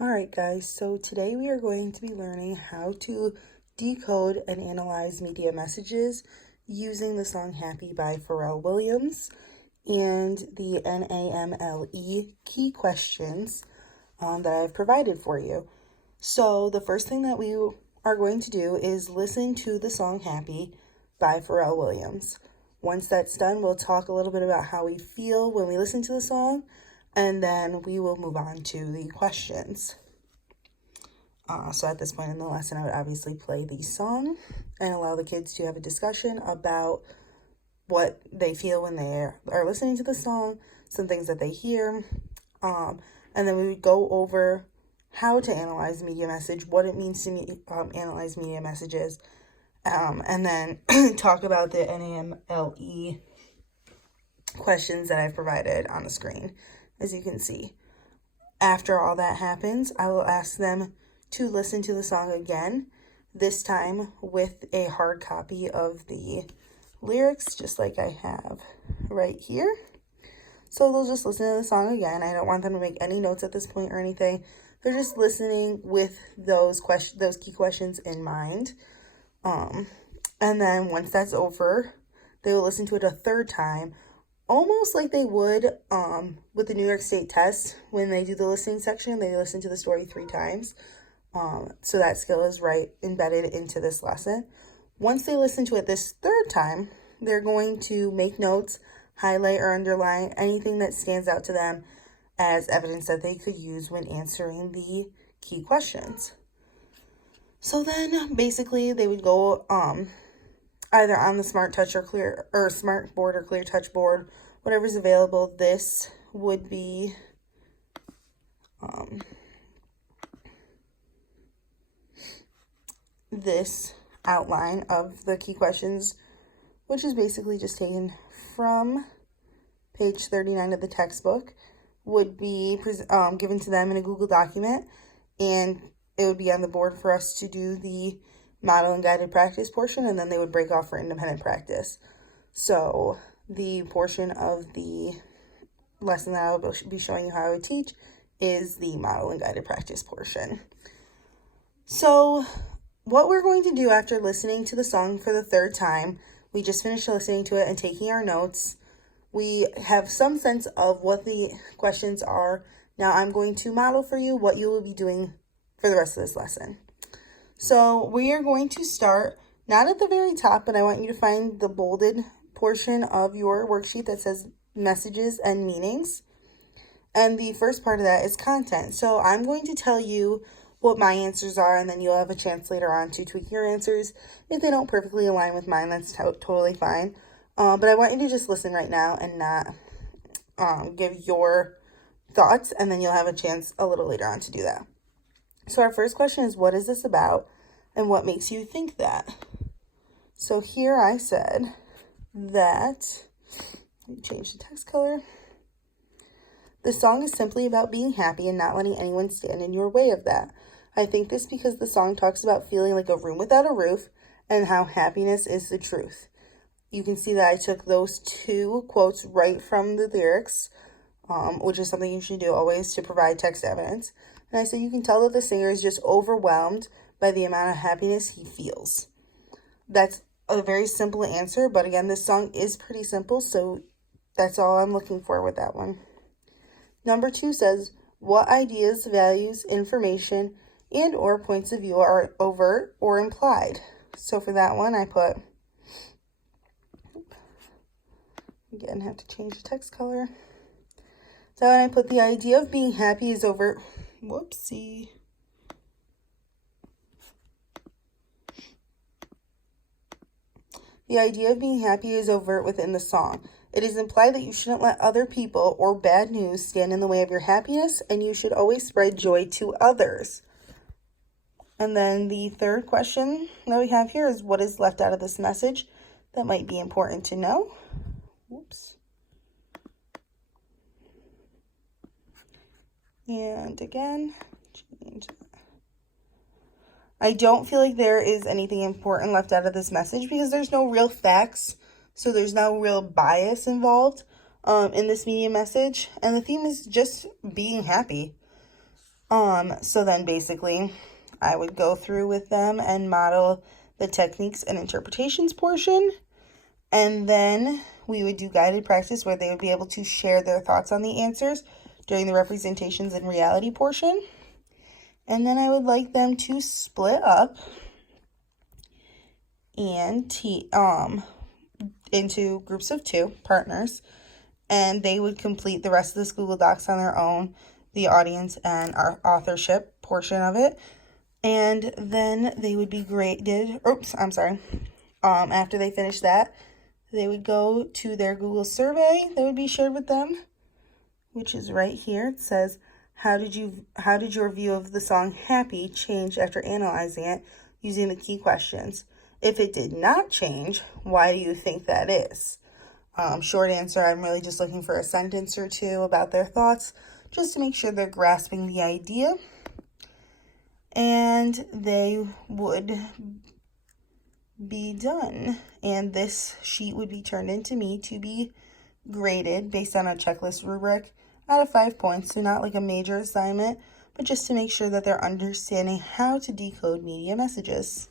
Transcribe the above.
Alright guys, so today we are going to be learning how to decode and analyze media messages using the song Happy by Pharrell Williams and the NAMLE key questions that I've provided for you. So the first thing that we are going to do is listen to the song Happy by Pharrell Williams. Once that's done, we'll talk a little bit about how we feel when we listen to the song, and then we will move on to the questions. So at this point in the lesson, I would obviously play the song and allow the kids to have a discussion about what they feel when they are listening to the song, some things that they hear, and then we would go over how to analyze media message, what it means to analyze media messages, and then talk about the NAMLE questions that I've provided on the screen, as you can see. After all that happens, I will ask them to listen to the song again, this time with a hard copy of the lyrics, just like I have right here. So they'll just listen to the song again. I don't want them to make any notes at this point or anything. They're just listening with those key questions in mind. And then once that's over, they will listen to it a third time, almost like they would with the New York State test. When they do the listening section, they listen to the story 3 times. So that skill is right embedded into this lesson. Once they listen to it this third time, they're going to make notes, highlight or underline anything that stands out to them as evidence that they could use when answering the key questions. So then basically they would go either on the Smart Touch or Smart Board or Clear Touch board, whatever's available. This would be this outline of the key questions, which is basically just taken from page 39 of the textbook, would be given to them in a Google document, and it would be on the board for us to do the model and guided practice portion, and then they would break off for independent practice. So the portion of the lesson that I will be showing you how I would teach is the model and guided practice portion. So what we're going to do after listening to the song for the third time, we just finished listening to it and taking our notes. We have some sense of what the questions are. Now I'm going to model for you what you will be doing for the rest of this lesson. So we are going to start not at the very top, but I want you to find the bolded portion of your worksheet that says messages and meanings. And the first part of that is content. So I'm going to tell you what my answers are, and then you'll have a chance later on to tweak your answers. If they don't perfectly align with mine, that's totally fine. But I want you to just listen right now and not give your thoughts, and then you'll have a chance a little later on to do that. So our first question is, what is this about, and what makes you think that? So here I said that, let me change the text color. The song is simply about being happy and not letting anyone stand in your way of that. I think this because the song talks about feeling like a room without a roof and how happiness is the truth. You can see that I took those 2 quotes right from the lyrics, which is something you should do always to provide text evidence. And I said you can tell that the singer is just overwhelmed by the amount of happiness he feels. That's a very simple answer, but again, this song is pretty simple, so that's all I'm looking for with that one. Number 2 says, what ideas, values, information, and or points of view are overt or implied? So for that one, I put, again, have to change the text color. So when I put the idea of being happy is overt, whoopsie. The idea of being happy is overt within the song. It is implied that you shouldn't let other people or bad news stand in the way of your happiness, and you should always spread joy to others. And then the third question that we have here is, what is left out of this message that might be important to know? Whoops. And again, change that. I don't feel like there is anything important left out of this message because there's no real facts, so there's no real bias involved in this media message. And the theme is just being happy. So then basically I would go through with them and model the techniques and interpretations portion. And then we would do guided practice where they would be able to share their thoughts on the answers during the representations and reality portion. And then I would like them to split up and into groups of 2 partners, and they would complete the rest of this Google Docs on their own, the audience and our authorship portion of it. And then they would be graded. After they finish that, they would go to their Google survey that would be shared with them, which is right here. It says, how did your view of the song Happy change after analyzing it using the key questions? If it did not change, why do you think that is? Short answer, I'm really just looking for a sentence or 2 about their thoughts, just to make sure they're grasping the idea. And they would be done. And this sheet would be turned into me to be graded based on a checklist rubric out of 5 points. So not like a major assignment, but just to make sure that they're understanding how to decode media messages.